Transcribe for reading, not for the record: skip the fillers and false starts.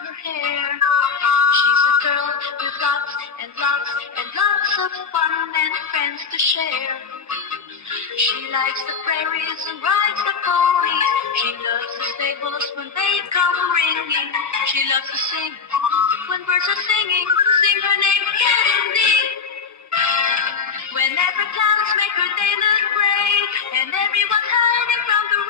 her hair. She's a girl with lots and lots and lots of fun and friends to share. She likes the prairies and rides the ponies. She loves the stables when they come ringing. She loves to sing when birds are singing. Sing her name, Candy. Whenever clouds make her day look gray, and everyone's hiding from the